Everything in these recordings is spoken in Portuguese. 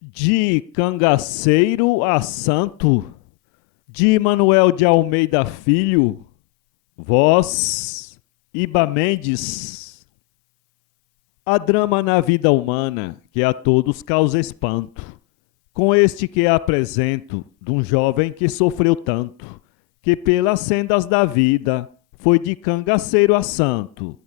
De cangaceiro a santo, de Manuel de Almeida Filho, voz Iba Mendes. Há drama na vida humana que a todos causa espanto, com este que apresento, de um jovem que sofreu tanto, que pelas sendas da vida foi de cangaceiro a santo.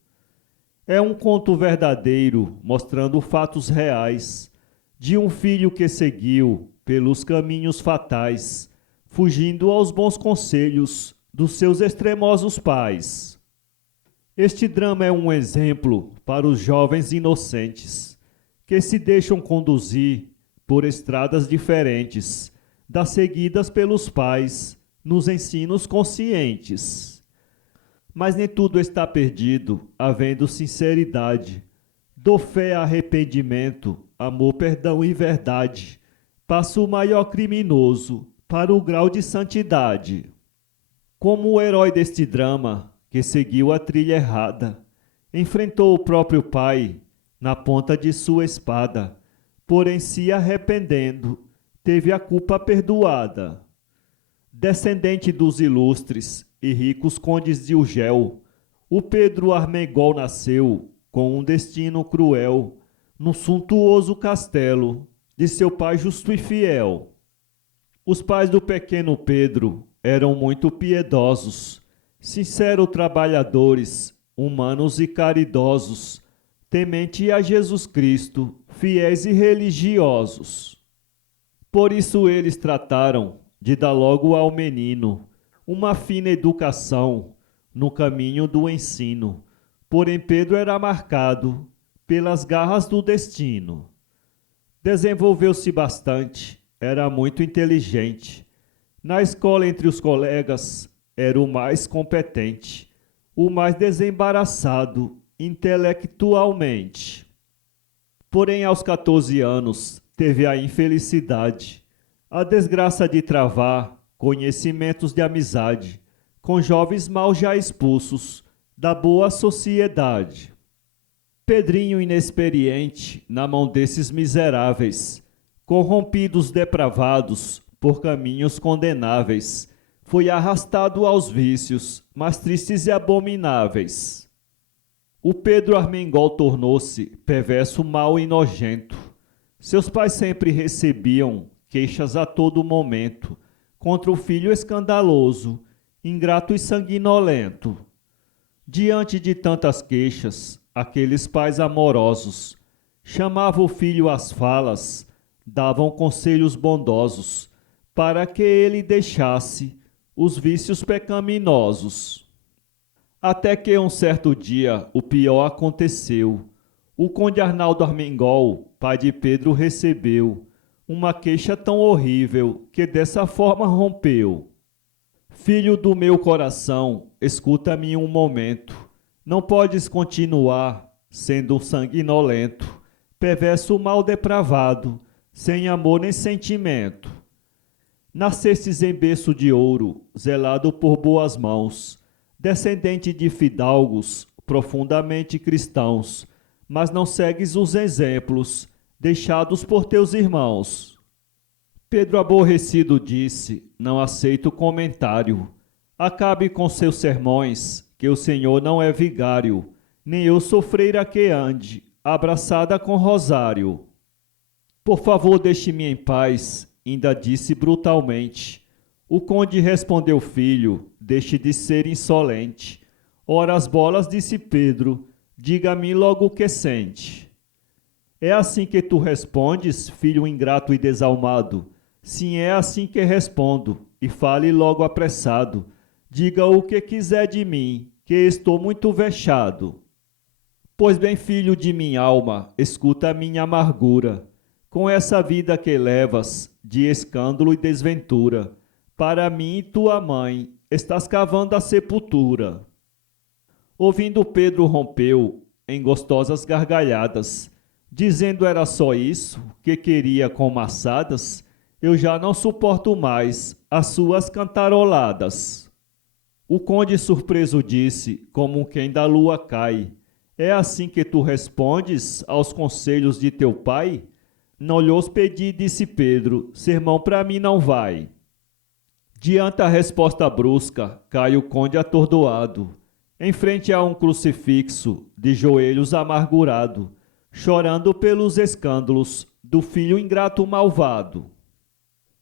É um conto verdadeiro, mostrando fatos reais, de um filho que seguiu pelos caminhos fatais, fugindo aos bons conselhos dos seus extremosos pais. Este drama é um exemplo para os jovens inocentes, que se deixam conduzir por estradas diferentes, das seguidas pelos pais, nos ensinos conscientes. Mas nem tudo está perdido, havendo sinceridade, dor, fé, arrependimento, amor, perdão e verdade, passa o maior criminoso para o grau de santidade. Como o herói deste drama, que seguiu a trilha errada, enfrentou o próprio pai na ponta de sua espada, porém se arrependendo, teve a culpa perdoada. Descendente dos ilustres e ricos condes de Urgel, o Pedro Armengol nasceu com um destino cruel, no suntuoso castelo de seu pai justo e fiel. Os pais do pequeno Pedro eram muito piedosos, sinceros trabalhadores, humanos e caridosos, temente a Jesus Cristo, fiéis e religiosos. Por isso eles trataram de dar logo ao menino uma fina educação no caminho do ensino, porém Pedro era marcado pelas garras do destino. Desenvolveu-se bastante, era muito inteligente. Na escola, entre os colegas, era o mais competente, o mais desembaraçado intelectualmente. Porém, aos 14 anos, teve a infelicidade, a desgraça de travar conhecimentos de amizade com jovens mal já expulsos da boa sociedade. Pedrinho inexperiente na mão desses miseráveis, corrompidos, depravados por caminhos condenáveis, foi arrastado aos vícios mais tristes e abomináveis. O Pedro Armengol tornou-se perverso, mau e nojento. Seus pais sempre recebiam queixas a todo momento contra o filho escandaloso, ingrato e sanguinolento. Diante de tantas queixas, aqueles pais amorosos chamavam o filho às falas, davam conselhos bondosos para que ele deixasse os vícios pecaminosos. Até que um certo dia o pior aconteceu. O conde Arnaldo Armengol, pai de Pedro, recebeu uma queixa tão horrível que dessa forma rompeu: Filho do meu coração, escuta-me um momento. Não podes continuar sendo um sanguinolento, perverso, mal depravado, sem amor nem sentimento. Nascestes em berço de ouro, zelado por boas mãos, descendente de fidalgos, profundamente cristãos, mas não segues os exemplos deixados por teus irmãos. Pedro aborrecido disse: não aceito comentário. Acabe com seus sermões, que o Senhor não é vigário, nem eu sou freira que ande, abraçada com rosário. Por favor, deixe-me em paz, ainda disse brutalmente. O conde respondeu: filho, deixe de ser insolente. Ora as bolas, disse Pedro, diga-me logo o que sente. É assim que tu respondes, filho ingrato e desalmado? Sim, é assim que respondo, e fale logo apressado. Diga o que quiser de mim, que estou muito vexado. Pois bem, filho de minha alma, escuta a minha amargura. Com essa vida que levas, de escândalo e desventura, para mim e tua mãe, estás cavando a sepultura. Ouvindo, Pedro rompeu em gostosas gargalhadas, dizendo: era só isso que queria com maçadas? Eu já não suporto mais as suas cantaroladas. O conde surpreso disse, como quem da lua cai: é assim que tu respondes aos conselhos de teu pai? Não lhos pedi, disse Pedro, sermão para mim não vai. Diante a resposta brusca, cai o conde atordoado, em frente a um crucifixo, de joelhos amargurado, chorando pelos escândalos do filho ingrato malvado.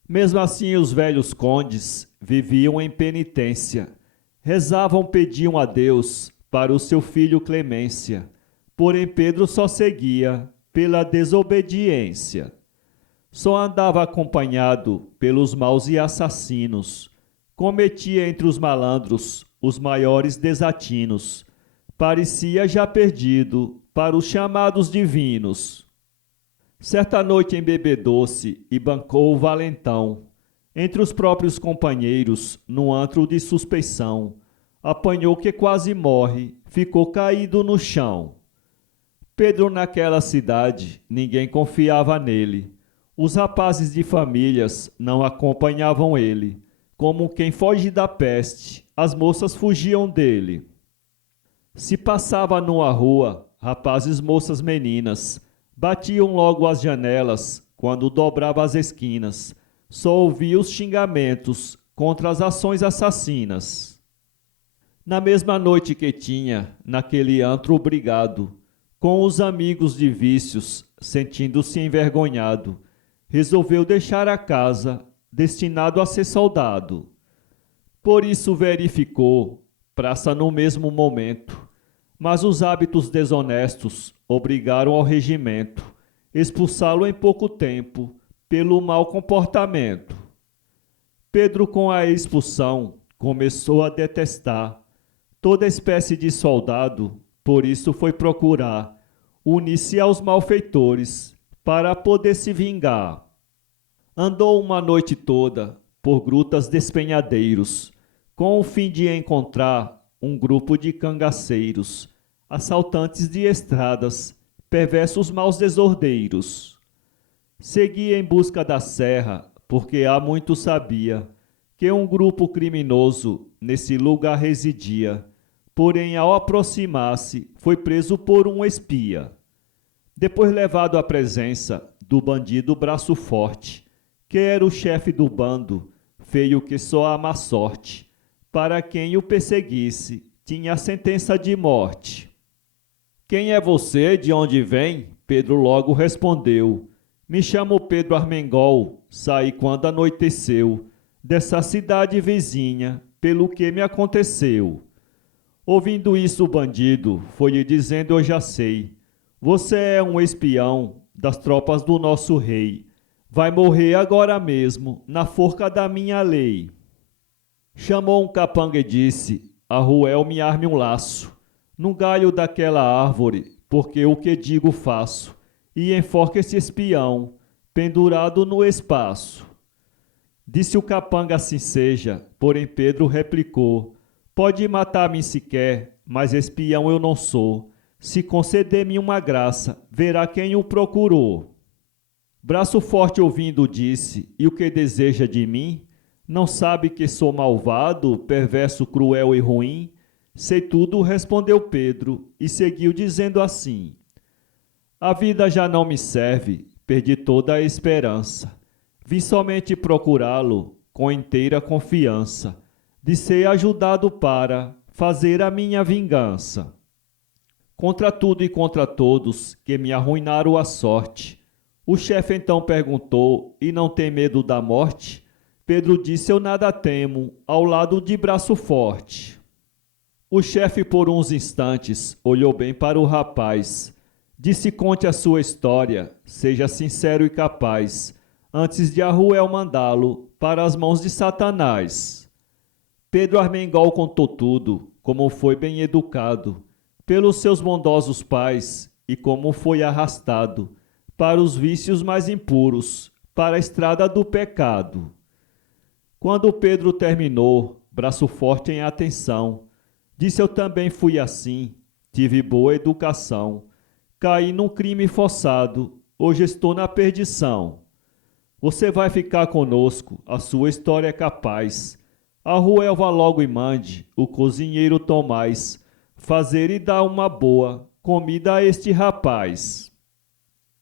Mesmo assim, os velhos condes viviam em penitência, rezavam, pediam a Deus para o seu filho clemência, porém Pedro só seguia pela desobediência. Só andava acompanhado pelos maus e assassinos, cometia entre os malandros os maiores desatinos, parecia já perdido para os chamados divinos. Certa noite embebedou-se e bancou o valentão, entre os próprios companheiros, num antro de suspeição, apanhou que quase morre, ficou caído no chão. Pedro naquela cidade, ninguém confiava nele. Os rapazes de famílias não acompanhavam ele. Como quem foge da peste, as moças fugiam dele. Se passava numa rua, rapazes, moças, meninas, batiam logo as janelas quando dobrava as esquinas. Só ouvia os xingamentos contra as ações assassinas. Na mesma noite que tinha, naquele antro obrigado, com os amigos de vícios, sentindo-se envergonhado, resolveu deixar a casa, destinado a ser soldado. Por isso verificou praça no mesmo momento, mas os hábitos desonestos obrigaram ao regimento, expulsá-lo em pouco tempo, pelo mau comportamento. Pedro, com a expulsão, começou a detestar toda espécie de soldado, por isso foi procurar unir-se aos malfeitores para poder se vingar. Andou uma noite toda por grutas despenhadeiros, com o fim de encontrar um grupo de cangaceiros, assaltantes de estradas, perversos maus desordeiros. Seguia em busca da serra, porque há muito sabia que um grupo criminoso nesse lugar residia, porém ao aproximar-se foi preso por um espia. Depois levado à presença do bandido Braço Forte, que era o chefe do bando, feio que só a má sorte, para quem o perseguisse tinha a sentença de morte. Quem é você, de onde vem? Pedro logo respondeu: me chamo Pedro Armengol, saí quando anoiteceu, dessa cidade vizinha, pelo que me aconteceu. Ouvindo isso o bandido foi-lhe dizendo: eu já sei, você é um espião das tropas do nosso rei, vai morrer agora mesmo na forca da minha lei. Chamou um capanga e disse: Arruel, me arme um laço num galho daquela árvore, porque o que digo faço, e enforca esse espião, pendurado no espaço. Disse o capanga: assim seja, porém Pedro replicou: pode matar-me se quer, mas espião eu não sou. Se conceder-me uma graça, verá quem o procurou. Braço Forte ouvindo disse: e o que deseja de mim? Não sabe que sou malvado, perverso, cruel e ruim? Sei tudo, respondeu Pedro, e seguiu dizendo assim: a vida já não me serve, perdi toda a esperança. Vim somente procurá-lo com inteira confiança, de ser ajudado para fazer a minha vingança. Contra tudo e contra todos que me arruinaram a sorte. O chefe então perguntou: e não tem medo da morte? Pedro disse: eu nada temo, ao lado de Braço Forte. O chefe por uns instantes olhou bem para o rapaz. Disse: conte a sua história, seja sincero e capaz, antes de Arruel mandá-lo para as mãos de Satanás. Pedro Armengol contou tudo, como foi bem educado pelos seus bondosos pais e como foi arrastado para os vícios mais impuros, para a estrada do pecado. Quando Pedro terminou, Braço Forte em atenção, disse: eu também fui assim, tive boa educação, caí num crime forçado, hoje estou na perdição. Você vai ficar conosco, a sua história é capaz. arruelva logo e mande o cozinheiro Tomás fazer e dar uma boa comida a este rapaz.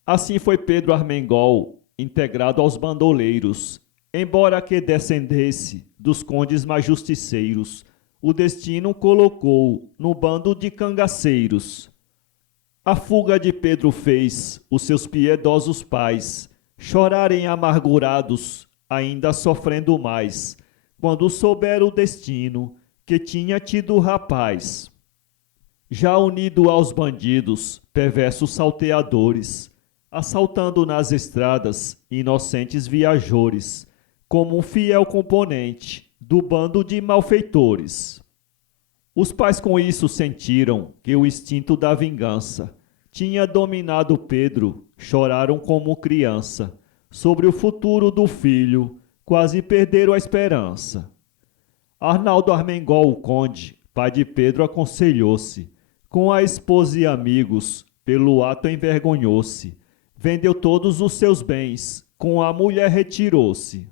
Assim foi Pedro Armengol integrado aos bandoleiros, embora que descendesse dos condes mais justiceiros, o destino colocou no bando de cangaceiros. A fuga de Pedro fez os seus piedosos pais chorarem amargurados, ainda sofrendo mais, quando souberam o destino que tinha tido o rapaz. Já unido aos bandidos, perversos salteadores, assaltando nas estradas inocentes viajores, como um fiel componente do bando de malfeitores. Os pais com isso sentiram que o instinto da vingança tinha dominado Pedro, choraram como criança, sobre o futuro do filho, quase perderam a esperança. Arnaldo Armengol, o conde, pai de Pedro, aconselhou-se, com a esposa e amigos, pelo ato envergonhou-se, vendeu todos os seus bens, com a mulher retirou-se.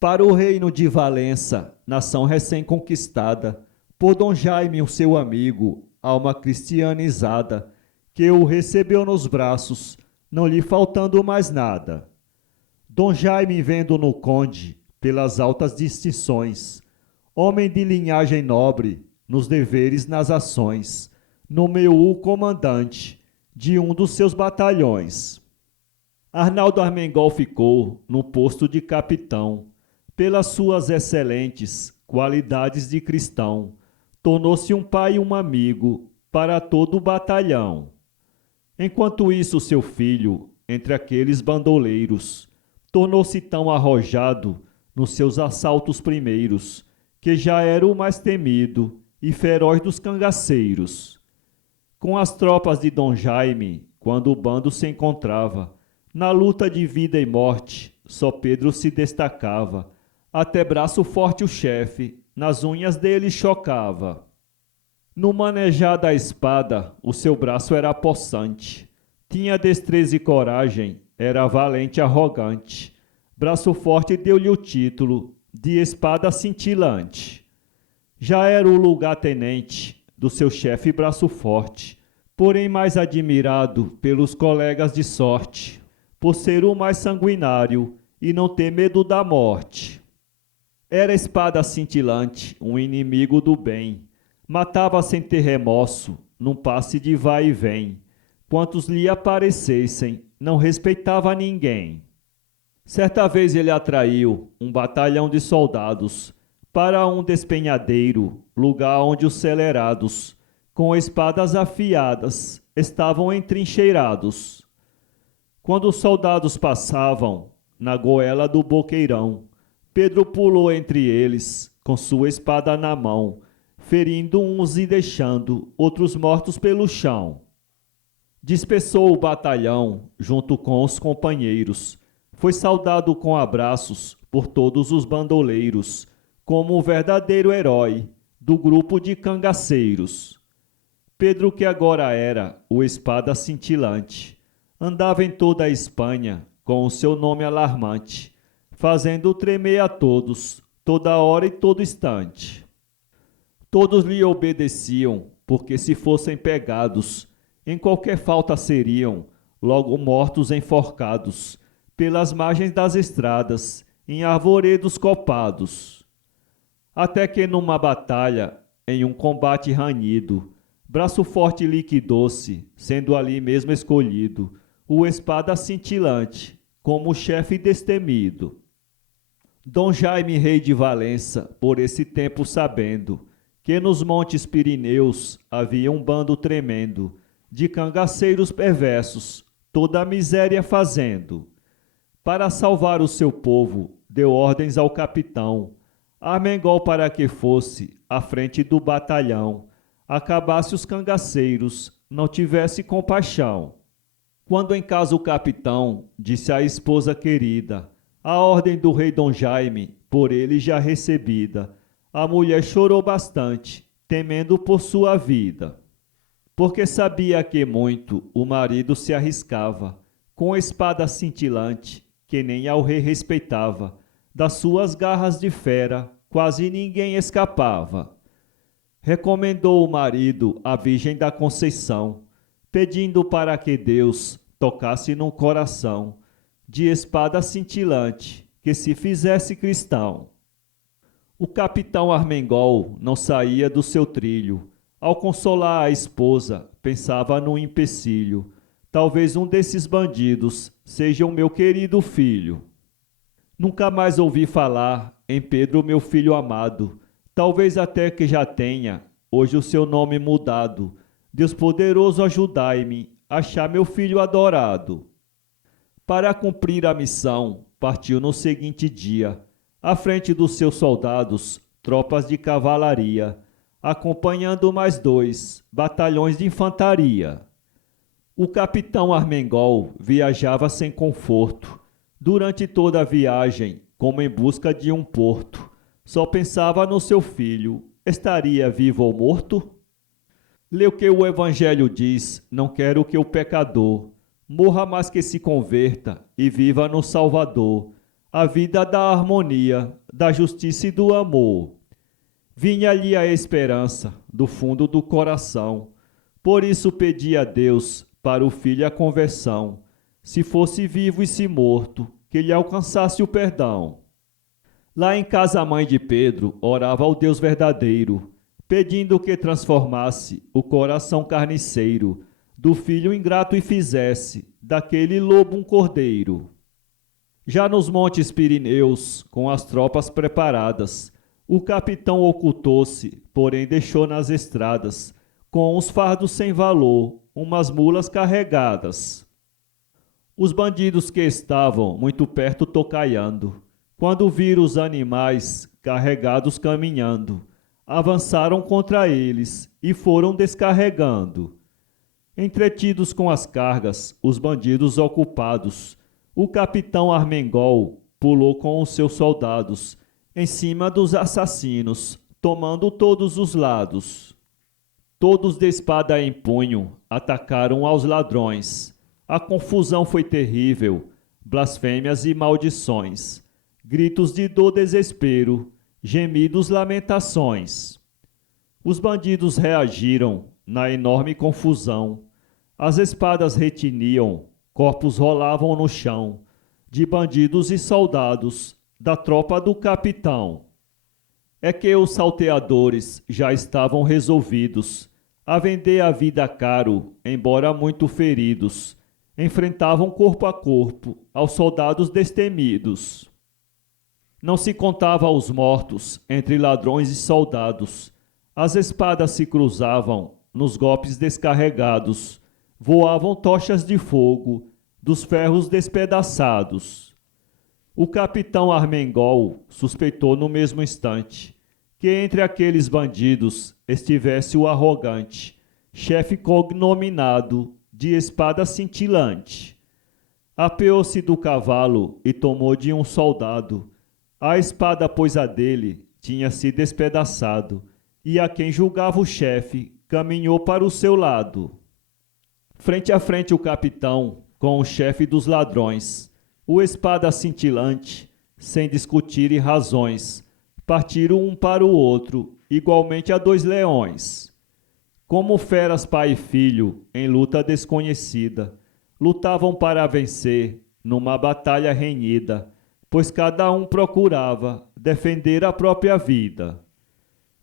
Para o reino de Valença, nação recém-conquistada, por Dom Jaime, o seu amigo, alma cristianizada, que o recebeu nos braços, não lhe faltando mais nada. Dom Jaime, vendo no conde, pelas altas distinções, homem de linhagem nobre, nos deveres, nas ações, nomeou-o comandante de um dos seus batalhões. Arnaldo Armengol ficou no posto de capitão, pelas suas excelentes qualidades de cristão, tornou-se um pai e um amigo para todo o batalhão. Enquanto isso, seu filho, entre aqueles bandoleiros, tornou-se tão arrojado nos seus assaltos primeiros, que já era o mais temido e feroz dos cangaceiros. Com as tropas de Dom Jaime, quando o bando se encontrava, na luta de vida e morte, só Pedro se destacava, até braço forte o chefe, nas unhas dele chocava. No manejar da espada, o seu braço era possante, tinha destreza e coragem, era valente e arrogante. Braço forte deu-lhe o título de espada cintilante. Já era o lugar-tenente do seu chefe braço forte, porém mais admirado pelos colegas de sorte, por ser o mais sanguinário e não ter medo da morte. Era espada cintilante, um inimigo do bem, matava sem ter remorso, num passe de vai e vem. Quantos lhe aparecessem, não respeitava ninguém. Certa vez ele atraiu um batalhão de soldados para um despenhadeiro, lugar onde os celerados, com espadas afiadas, estavam entrincheirados. Quando os soldados passavam na goela do boqueirão, Pedro pulou entre eles, com sua espada na mão, ferindo uns e deixando outros mortos pelo chão. Dispersou o batalhão junto com os companheiros, foi saudado com abraços por todos os bandoleiros, como o verdadeiro herói do grupo de cangaceiros. Pedro, que agora era o espada cintilante, andava em toda a Espanha com o seu nome alarmante, fazendo tremer a todos, toda hora e todo instante. Todos lhe obedeciam, porque se fossem pegados, em qualquer falta seriam logo mortos enforcados, pelas margens das estradas, em arvoredos copados. Até que numa batalha, em um combate ranhido, braço forte liquidou-se, sendo ali mesmo escolhido, o espada cintilante, como chefe destemido. Dom Jaime, rei de Valença, por esse tempo sabendo, que nos montes Pirineus havia um bando tremendo, de cangaceiros perversos, toda a miséria fazendo. Para salvar o seu povo, deu ordens ao capitão, Armengol, para que fosse à frente do batalhão, acabasse os cangaceiros, não tivesse compaixão. Quando em casa o capitão disse à esposa querida, a ordem do rei Dom Jaime, por ele já recebida, a mulher chorou bastante, temendo por sua vida, porque sabia que muito o marido se arriscava, com a espada cintilante, que nem ao rei respeitava, das suas garras de fera, quase ninguém escapava. Recomendou o marido à Virgem da Conceição, pedindo para que Deus tocasse no coração, de espada cintilante, que se fizesse cristão. O capitão Armengol não saía do seu trilho. Ao consolar a esposa, pensava no empecilho. Talvez um desses bandidos seja o meu querido filho. Nunca mais ouvi falar em Pedro, meu filho amado. Talvez até que já tenha hoje o seu nome mudado. Deus poderoso, ajudai-me a achar meu filho adorado. Para cumprir a missão, partiu no seguinte dia, à frente dos seus soldados, tropas de cavalaria, acompanhando mais 2 batalhões de infantaria. O capitão Armengol viajava sem conforto. Durante toda a viagem, como em busca de um porto, só pensava no seu filho. Estaria vivo ou morto? Lê o que o Evangelho diz: não quero que o pecador morra, mas que se converta e viva no Salvador, a vida da harmonia, da justiça e do amor. Vinha-lhe a esperança do fundo do coração, por isso pedia a Deus para o filho a conversão, se fosse vivo e se morto, que lhe alcançasse o perdão. Lá em casa a mãe de Pedro orava ao Deus verdadeiro, pedindo que transformasse o coração carniceiro do filho ingrato e fizesse daquele lobo um cordeiro. Já nos montes Pirineus, com as tropas preparadas, o capitão ocultou-se, porém deixou nas estradas, com uns fardos sem valor, umas mulas carregadas. Os bandidos que estavam muito perto tocaiando, quando viram os animais carregados caminhando, avançaram contra eles e foram descarregando. Entretidos com as cargas, os bandidos ocupados, o capitão Armengol pulou com os seus soldados em cima dos assassinos, tomando todos os lados. Todos de espada em punho atacaram aos ladrões. A confusão foi terrível, blasfêmias e maldições, gritos de dor, desespero, gemidos, lamentações. Os bandidos reagiram na enorme confusão. As espadas retiniam, corpos rolavam no chão, de bandidos e soldados, da tropa do capitão. É que os salteadores já estavam resolvidos a vender a vida caro, embora muito feridos, enfrentavam corpo a corpo aos soldados destemidos. Não se contava os mortos entre ladrões e soldados. As espadas se cruzavam nos golpes descarregados, voavam tochas de fogo dos ferros despedaçados. O capitão Armengol suspeitou no mesmo instante que entre aqueles bandidos estivesse o arrogante chefe cognominado de espada cintilante. Apeou-se do cavalo e tomou de um soldado. A espada, pois a dele, tinha se despedaçado, e a quem julgava o chefe caminhou para o seu lado. Frente a frente o capitão com o chefe dos ladrões, o espada cintilante, sem discutir razões, partiram um para o outro, igualmente a 2 leões. Como feras pai e filho, em luta desconhecida, lutavam para vencer, numa batalha renhida, pois cada um procurava defender a própria vida.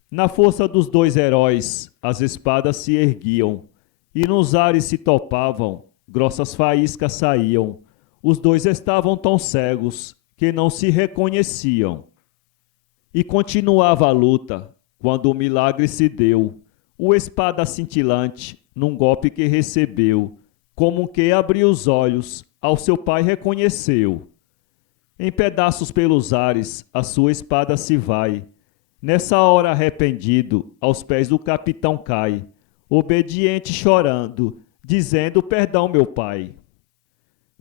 Na força dos 2 heróis, as espadas se erguiam, e nos ares se topavam, grossas faíscas saíam. Os 2 estavam tão cegos que não se reconheciam. E continuava a luta, quando o milagre se deu. O espada cintilante, num golpe que recebeu, como que abriu os olhos, ao seu pai reconheceu. Em pedaços pelos ares, a sua espada se vai. Nessa hora arrependido, aos pés do capitão cai, obediente chorando, dizendo: perdão, meu pai.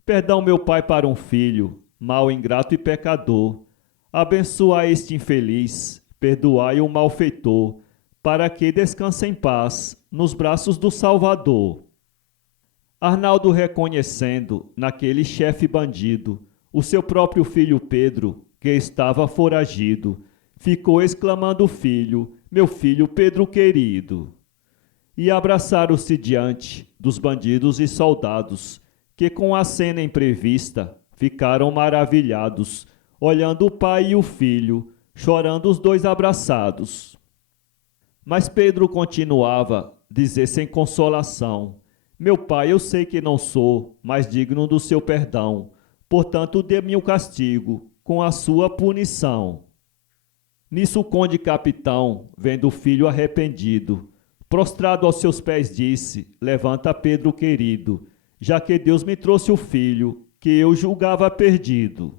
Perdão, meu pai, para um filho, mau, ingrato e pecador. Abençoai este infeliz, perdoai o malfeitor, para que descanse em paz nos braços do Salvador. Arnaldo, reconhecendo naquele chefe bandido o seu próprio filho Pedro, que estava foragido, ficou exclamando o filho, meu filho Pedro querido. E abraçaram-se diante dos bandidos e soldados, que com a cena imprevista ficaram maravilhados, olhando o pai e o filho, chorando os dois abraçados. Mas Pedro continuava a dizer sem consolação, meu pai, eu sei que não sou mais digno do seu perdão, portanto dê-me o castigo com a sua punição. Nisso o conde capitão, vendo o filho arrependido, prostrado aos seus pés disse, levanta Pedro querido, já que Deus me trouxe o filho, que eu julgava perdido.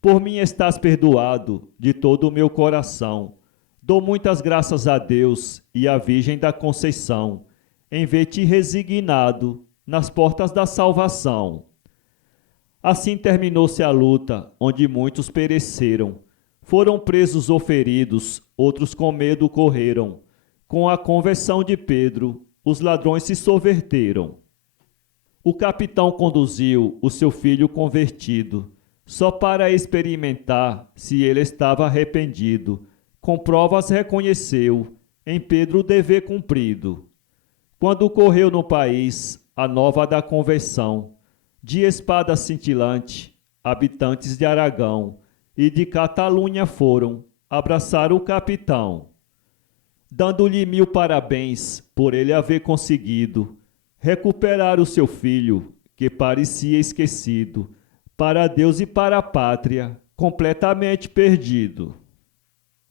Por mim estás perdoado de todo o meu coração. Dou muitas graças a Deus e à Virgem da Conceição, em ver-te resignado nas portas da salvação. Assim terminou-se a luta, onde muitos pereceram. Foram presos ou feridos, outros com medo correram. Com a conversão de Pedro, os ladrões se soverteram. O capitão conduziu o seu filho convertido, só para experimentar se ele estava arrependido. Com provas reconheceu em Pedro o dever cumprido. Quando correu no país a nova da conversão, de espada cintilante, habitantes de Aragão e de Catalunha foram abraçar o capitão, dando-lhe 1000 parabéns por ele haver conseguido recuperar o seu filho, que parecia esquecido, para Deus e para a pátria, completamente perdido.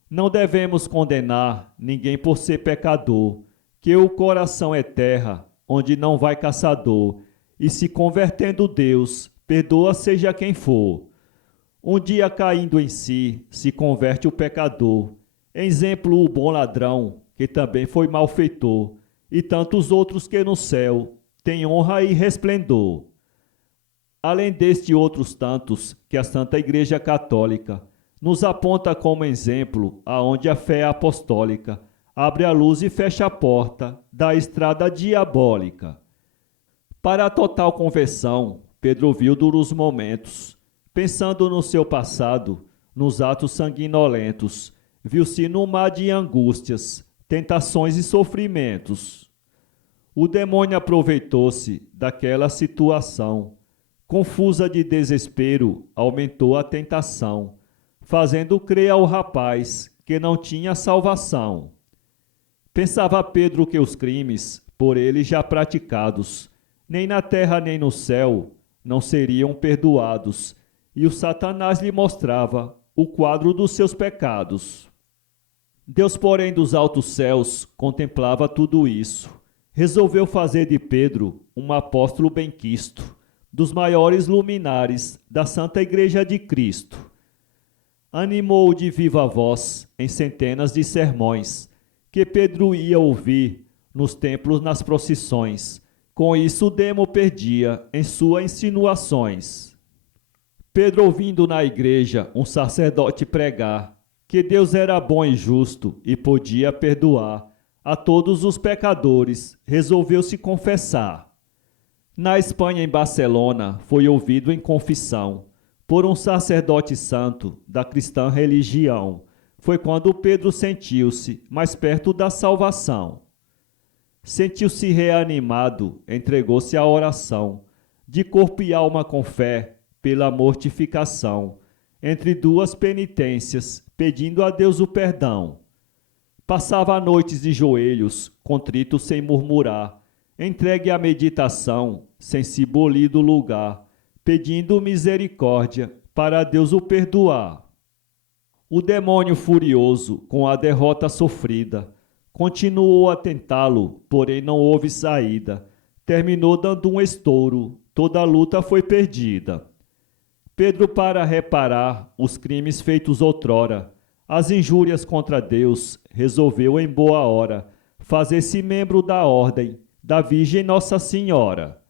Não devemos condenar ninguém por ser pecador, que o coração é terra, onde não vai caçador, e se convertendo Deus, perdoa seja quem for. Um dia caindo em si, se converte o pecador, exemplo o bom ladrão, que também foi malfeitor, e tantos outros que no céu têm honra e resplendor. Além deste outros tantos que a Santa Igreja Católica nos aponta como exemplo aonde a fé apostólica abre a luz e fecha a porta da estrada diabólica. Para a total conversão, Pedro viu duros momentos. Pensando no seu passado, nos atos sanguinolentos, viu-se no mar de angústias, tentações e sofrimentos. O demônio aproveitou-se daquela situação. Confusa de desespero, aumentou a tentação, fazendo crer ao rapaz que não tinha salvação. Pensava Pedro que os crimes, por ele já praticados, nem na terra nem no céu, não seriam perdoados, e o Satanás lhe mostrava o quadro dos seus pecados. Deus, porém, dos altos céus, contemplava tudo isso. Resolveu fazer de Pedro um apóstolo benquisto, dos maiores luminares da Santa Igreja de Cristo. Animou-o de viva voz em centenas de sermões, que Pedro ia ouvir nos templos nas procissões. Com isso o demo perdia em suas insinuações. Pedro, ouvindo na igreja um sacerdote pregar que Deus era bom e justo e podia perdoar a todos os pecadores, resolveu se confessar. Na Espanha, em Barcelona, foi ouvido em confissão por um sacerdote santo da cristã religião. Foi quando Pedro sentiu-se mais perto da salvação. Sentiu-se reanimado, entregou-se à oração, de corpo e alma com fé, pela mortificação, entre duas penitências, pedindo a Deus o perdão. Passava noites de joelhos, contrito sem murmurar, entregue à meditação, sem se bolir do lugar, pedindo misericórdia para Deus o perdoar. O demônio furioso, com a derrota sofrida, continuou a tentá-lo, porém não houve saída. Terminou dando um estouro, toda a luta foi perdida. Pedro, para reparar os crimes feitos outrora, as injúrias contra Deus, resolveu em boa hora fazer-se membro da ordem da Virgem Nossa Senhora.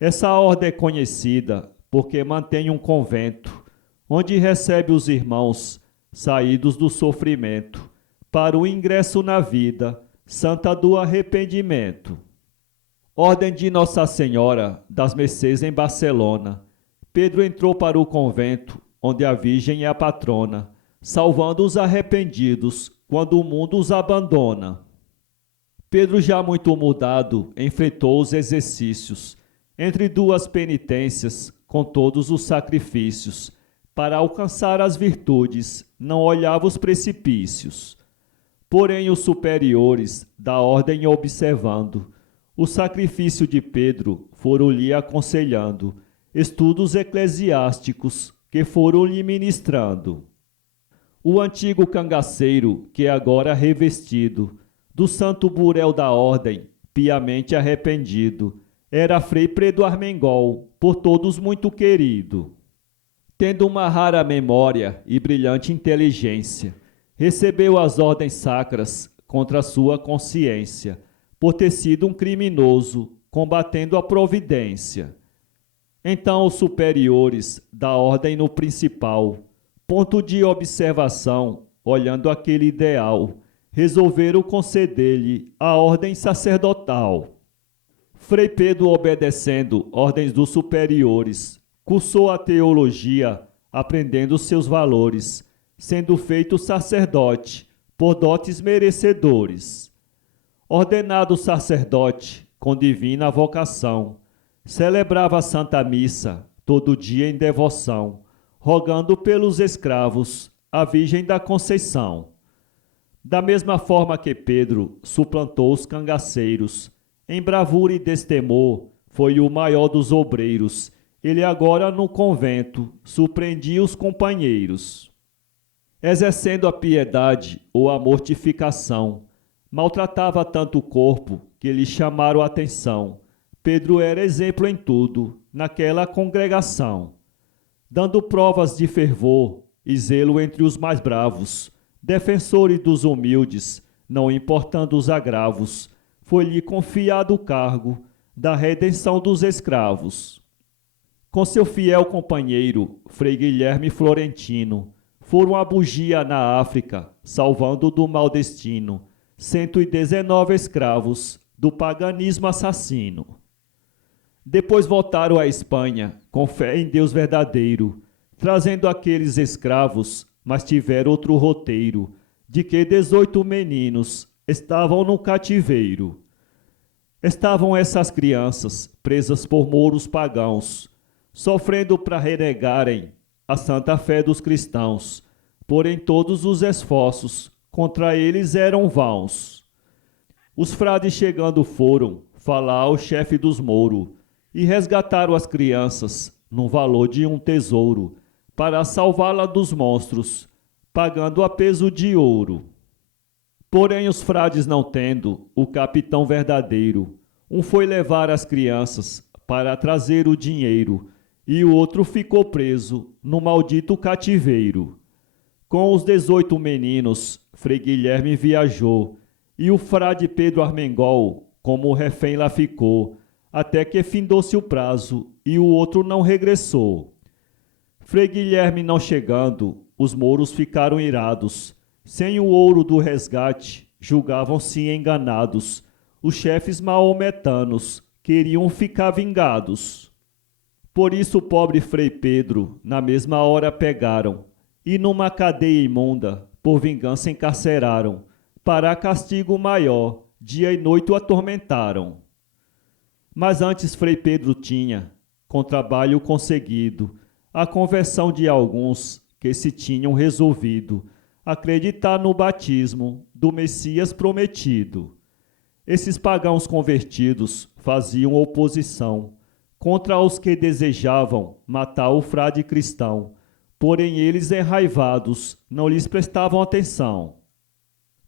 Essa ordem é conhecida porque mantém um convento, onde recebe os irmãos saídos do sofrimento, para o ingresso na vida santa do arrependimento. Ordem de Nossa Senhora das Mercês em Barcelona. Pedro entrou para o convento, onde a Virgem é a patrona. salvando os arrependidos quando o mundo os abandona. Pedro, já muito mudado, enfrentou os exercícios, entre duas penitências, com todos os sacrifícios. Para alcançar as virtudes, não olhava os precipícios. Porém, os superiores, da ordem observando, o sacrifício de Pedro foram-lhe aconselhando, estudos eclesiásticos que foram-lhe ministrando. O antigo cangaceiro, que agora revestido, do santo burel da ordem, piamente arrependido, era Frei Pedro Armengol, por todos muito querido. Tendo uma rara memória e brilhante inteligência, recebeu as ordens sacras contra sua consciência, por ter sido um criminoso, combatendo a providência. Então os superiores da ordem no principal, ponto de observação, olhando aquele ideal, resolveram conceder-lhe a ordem sacerdotal. Frei Pedro, obedecendo ordens dos superiores, cursou a teologia, aprendendo seus valores, sendo feito sacerdote, por dotes merecedores. Ordenado sacerdote, com divina vocação, celebrava a Santa Missa, todo dia em devoção, rogando pelos escravos a Virgem da Conceição. Da mesma forma que Pedro suplantou os cangaceiros, em bravura e destemor foi o maior dos obreiros, ele agora no convento surpreendia os companheiros. Exercendo a piedade ou a mortificação, maltratava tanto o corpo que lhe chamaram a atenção. Pedro era exemplo em tudo, naquela congregação, dando provas de fervor e zelo entre os mais bravos, defensores dos humildes, não importando os agravos, foi-lhe confiado o cargo da redenção dos escravos. Com seu fiel companheiro, Frei Guilherme Florentino, foram a bugia na África, salvando do mau destino 119 escravos do paganismo assassino. Depois voltaram à Espanha, com fé em Deus verdadeiro, trazendo aqueles escravos, mas tiveram outro roteiro, de que 18 meninos estavam no cativeiro. Estavam essas crianças presas por mouros pagãos, sofrendo para renegarem a santa fé dos cristãos, porém todos os esforços contra eles eram vãos. Os frades chegando foram falar ao chefe dos mouros e resgataram as crianças no valor de um tesouro, para salvá-la dos monstros, pagando a peso de ouro. Porém os frades não tendo o capitão verdadeiro, um foi levar as crianças para trazer o dinheiro, e o outro ficou preso no maldito cativeiro. Com os 18 meninos, Frei Guilherme viajou, e o frade Pedro Armengol, como refém lá ficou, até que findou-se o prazo, e o outro não regressou. Frei Guilherme não chegando, os mouros ficaram irados. Sem o ouro do resgate, julgavam-se enganados. Os chefes maometanos queriam ficar vingados. Por isso o pobre Frei Pedro, na mesma hora pegaram, e numa cadeia imunda, por vingança encarceraram. Para castigo maior, dia e noite o atormentaram. Mas antes Frei Pedro tinha, com trabalho conseguido, a conversão de alguns que se tinham resolvido acreditar no batismo do Messias prometido. Esses pagãos convertidos faziam oposição contra os que desejavam matar o frade cristão, porém eles, enraivados, não lhes prestavam atenção.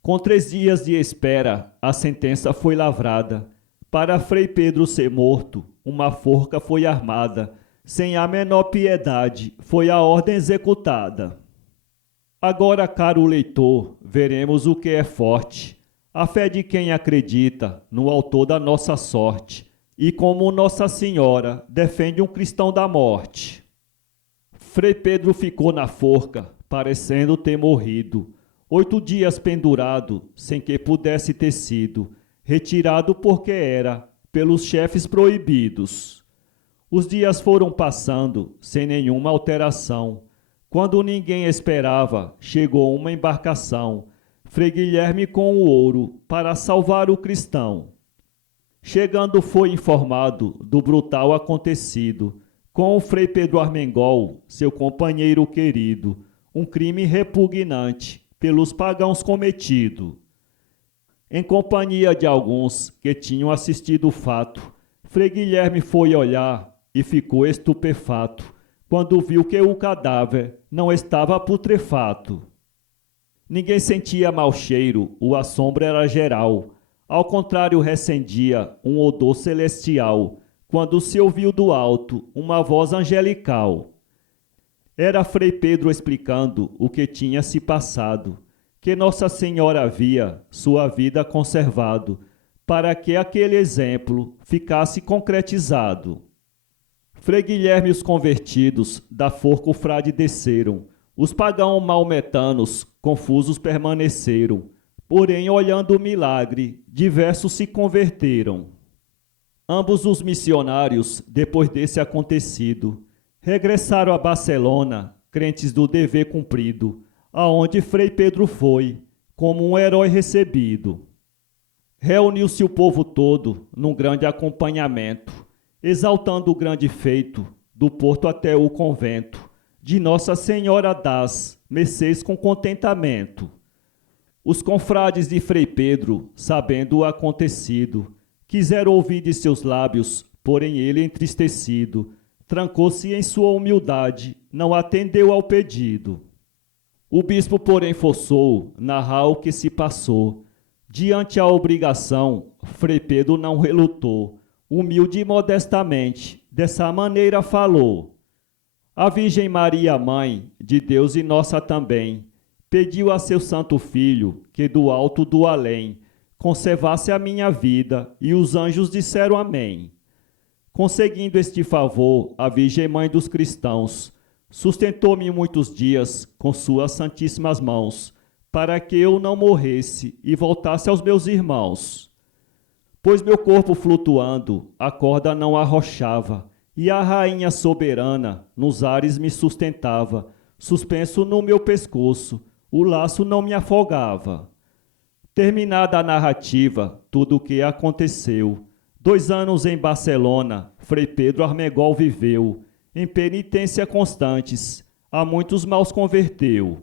Com 3 dias de espera, a sentença foi lavrada. Para Frei Pedro ser morto, uma forca foi armada. Sem a menor piedade, foi a ordem executada. Agora, caro leitor, veremos o que é forte, a fé de quem acredita no autor da nossa sorte, e como Nossa Senhora defende um cristão da morte. Frei Pedro ficou na forca, parecendo ter morrido, 8 dias pendurado, sem que pudesse ter sido retirado porque era pelos chefes proibidos. Os dias foram passando sem nenhuma alteração. Quando ninguém esperava, chegou uma embarcação, Frei Guilherme com o ouro, para salvar o cristão. Chegando foi informado do brutal acontecido, com o Frei Pedro Armengol, seu companheiro querido, um crime repugnante pelos pagãos cometido. Em companhia de alguns que tinham assistido o fato, Frei Guilherme foi olhar e ficou estupefato, quando viu que o cadáver não estava putrefato. Ninguém sentia mau cheiro, o assombro era geral. Ao contrário, recendia um odor celestial, quando se ouviu do alto uma voz angelical. Era Frei Pedro explicando o que tinha se passado, que Nossa Senhora havia sua vida conservado, para que aquele exemplo ficasse concretizado. Frei Guilherme e os convertidos da forca o frade desceram. Os pagãos maometanos confusos permaneceram. Porém, olhando o milagre, diversos se converteram. Ambos os missionários, depois desse acontecido, regressaram a Barcelona, crentes do dever cumprido, aonde Frei Pedro foi, como um herói recebido. Reuniu-se o povo todo num grande acompanhamento, exaltando o grande feito, do porto até o convento, de Nossa Senhora das Mercês com contentamento. Os confrades de Frei Pedro, sabendo o acontecido, quiseram ouvir de seus lábios, porém ele entristecido, trancou-se em sua humildade, não atendeu ao pedido. O bispo, porém, forçou narrar o que se passou. Diante a obrigação, Frei Pedro não relutou, humilde e modestamente, dessa maneira falou. A Virgem Maria, Mãe de Deus e nossa também, pediu a seu santo filho, que do alto do além, conservasse a minha vida, e os anjos disseram amém. Conseguindo este favor, a Virgem Mãe dos cristãos, sustentou-me muitos dias com suas santíssimas mãos, para que eu não morresse e voltasse aos meus irmãos. Pois meu corpo flutuando, a corda não arrochava, e a rainha soberana nos ares me sustentava, suspenso no meu pescoço, o laço não me afogava. Terminada a narrativa, tudo o que aconteceu, 2 anos em Barcelona, Frei Pedro Armengol viveu, em penitência constantes, a muitos maus converteu.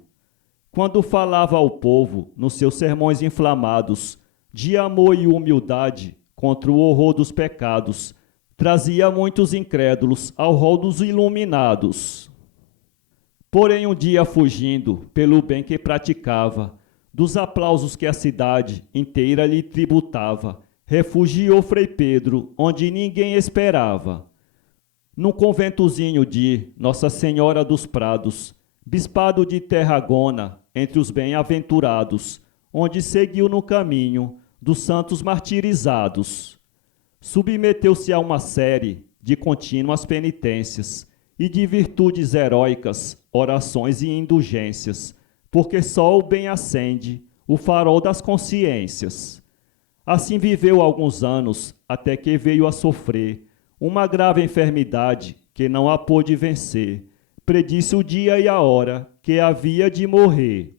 Quando falava ao povo, nos seus sermões inflamados, de amor e humildade, contra o horror dos pecados, trazia muitos incrédulos ao rol dos iluminados. Porém, um dia fugindo, pelo bem que praticava, dos aplausos que a cidade inteira lhe tributava, refugiou Frei Pedro, onde ninguém esperava. Num conventozinho de Nossa Senhora dos Prados, bispado de Tarragona, entre os bem-aventurados, onde seguiu no caminho dos santos martirizados. Submeteu-se a uma série de contínuas penitências e de virtudes heróicas, orações e indulgências, porque só o bem acende o farol das consciências. Assim viveu alguns anos, até que veio a sofrer uma grave enfermidade que não a pôde vencer. Predisse o dia e a hora que havia de morrer.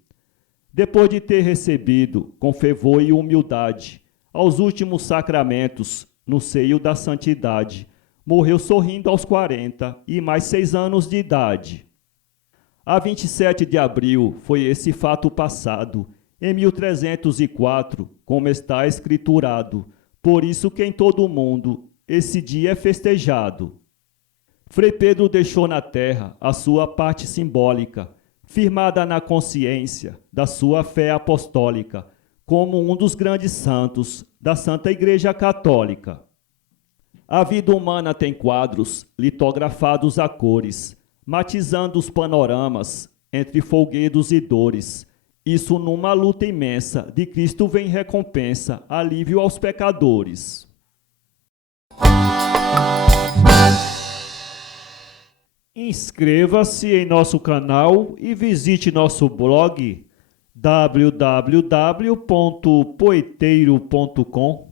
Depois de ter recebido, com fervor e humildade, aos últimos sacramentos, no seio da santidade, morreu sorrindo aos 46 anos de idade. A 27 de abril foi esse fato passado, em 1304, como está escriturado, por isso que em todo o mundo esse dia é festejado. Frei Pedro deixou na terra a sua parte simbólica, firmada na consciência da sua fé apostólica, como um dos grandes santos da Santa Igreja Católica. A vida humana tem quadros litografados a cores, matizando os panoramas entre folguedos e dores. Isso numa luta imensa, de Cristo vem recompensa, alívio aos pecadores. Inscreva-se em nosso canal e visite nosso blog www.poeteiro.com.